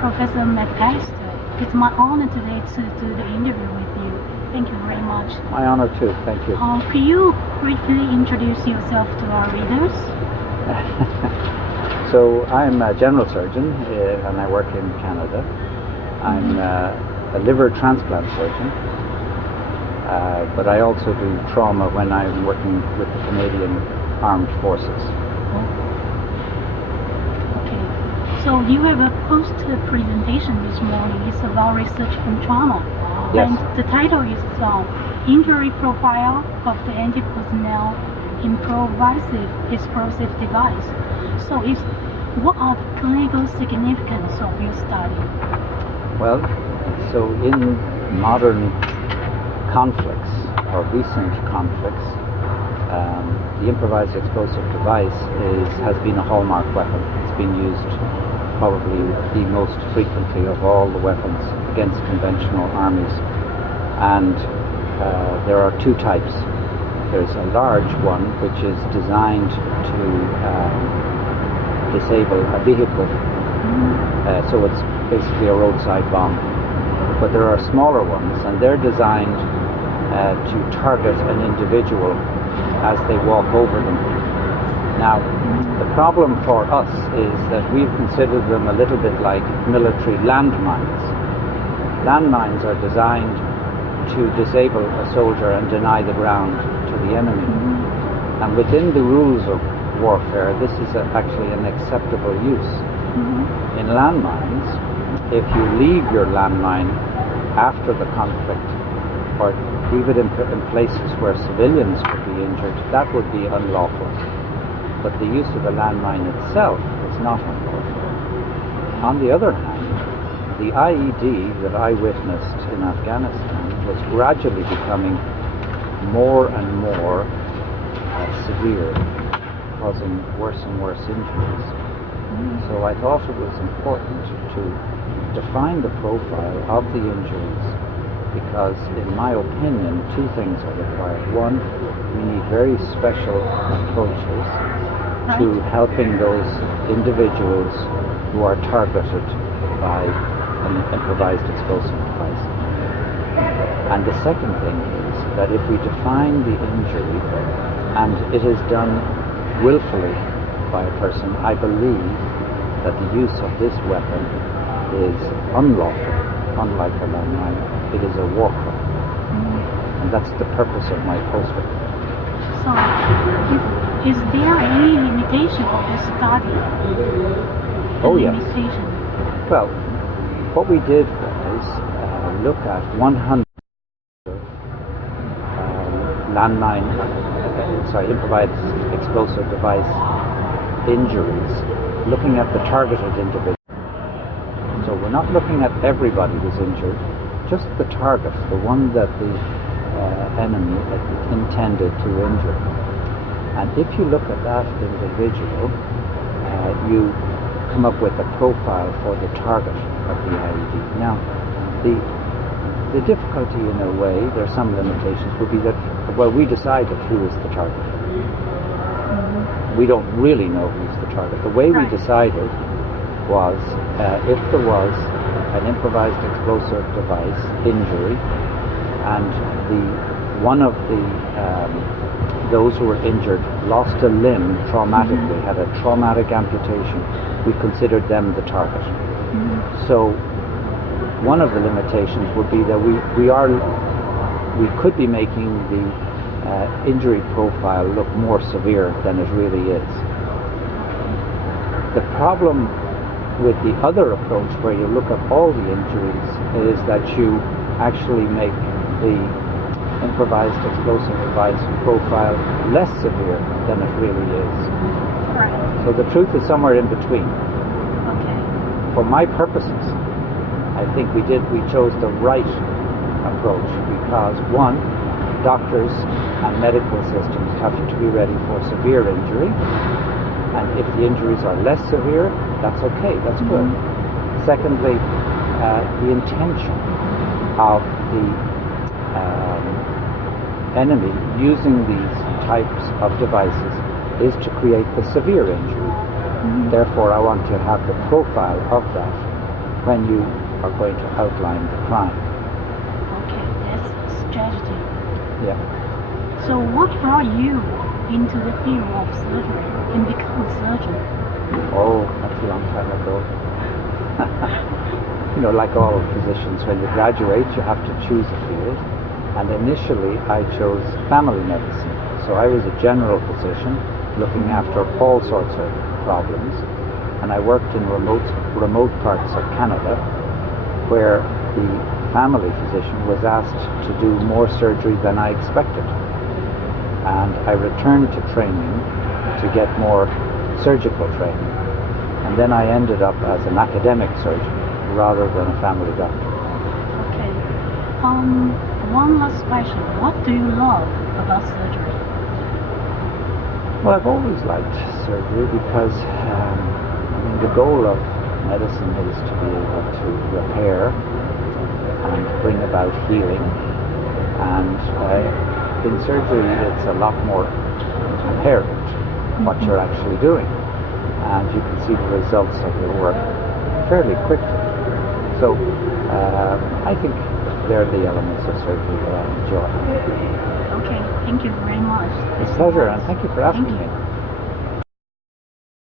Professor McAlister. It's my honor today to do the interview with you. Thank you very much. My honor too, thank you. Could you briefly introduce yourself to our readers? So I'm a general surgeon and I work in Canada. I'm a liver transplant surgeon, but I also do trauma when I'm working with the Canadian Armed Forces. Okay, so you have a poster presentation this morning. It's about research on trauma. Yes. And the title is Injury Profile of the Anti-Personnel Improvisative Explosive Device. So what are the clinical significance of your study? Well, so in modern conflicts or recent conflicts, the improvised explosive device has been a hallmark weapon. It's been used probably the most frequently of all the weapons against conventional armies. And there are two types. There's a large one which is designed to disable a vehicle. So it's basically a roadside bomb. But there are smaller ones, and they're designed to target an individual as they walk over them. Now, the problem for us is that we've considered them a little bit like military landmines. Landmines are designed to disable a soldier and deny the ground to the enemy. And within the rules of warfare, this is actually an acceptable use. In landmines, if you leave your landmine after the conflict or leave it in places where civilians could be injured, that would be unlawful. But the use of the landmine itself is not unlawful. On the other hand, the IED that I witnessed in Afghanistan was gradually becoming more and more severe, causing worse and worse injuries. So I thought it was important to define the profile of the injuries, because in my opinion, two things are required. One, we need very special approaches to helping those individuals who are targeted by an improvised explosive device. And the second thing is that if we define the injury and it is done willfully by a person, I believe that the use of this weapon is unlawful, unlike a landmine. It is a war crime. And that's the purpose of my poster. So, is there any limitation of the study? Oh yes. Limitation? Well, what we did was look at 100 improvised explosive device injuries, looking at the targeted individual. So we're not looking at everybody who's injured, just the target, the one that the enemy intended to injure. And if you look at that individual, you come up with a profile for the target of the IED. Now, the difficulty in a way, there are some limitations, would be that, well, we decided who is the target. We don't really know who's the target. The way we decided was if there was an improvised explosive device injury and one of those who were injured lost a limb traumatically, had a traumatic amputation, we considered them the target. So one of the limitations would be that we could be making the injury profile look more severe than it really is. The problem with the other approach, where you look at all the injuries, is that you actually make the improvised explosive device profile less severe than it really is. Right. So the truth is somewhere in between. Okay. For my purposes, I think we chose the right approach, because one, doctors and medical systems have to be ready for severe injury, and if the injuries are less severe, that's okay, that's good. Secondly, the intention of the enemy using these types of devices is to create the severe injury. Therefore, I want to have the profile of that when you are going to outline the crime. Okay, that's strategy. Yeah. So what brought you into the field of surgery and become a surgeon? Oh, that's a long time ago. You know, like all physicians, when you graduate, you have to choose a field. And initially, I chose family medicine. So I was a general physician looking after all sorts of problems. And I worked in remote parts of Canada where the family physician was asked to do more surgery than I expected. And I returned to training to get more surgical training. And then I ended up as an academic surgeon rather than a family doctor. Okay. One last question. What do you love about surgery? Well, I've always liked surgery because the goal of medicine is to be able to repair and bring about healing. And in surgery, it's a lot more apparent what you're actually doing. And you can see the results of your work fairly quickly. So I think they're the elements of surgery that I enjoy. Okay, thank you very much. It's a pleasure, and thank you for asking me.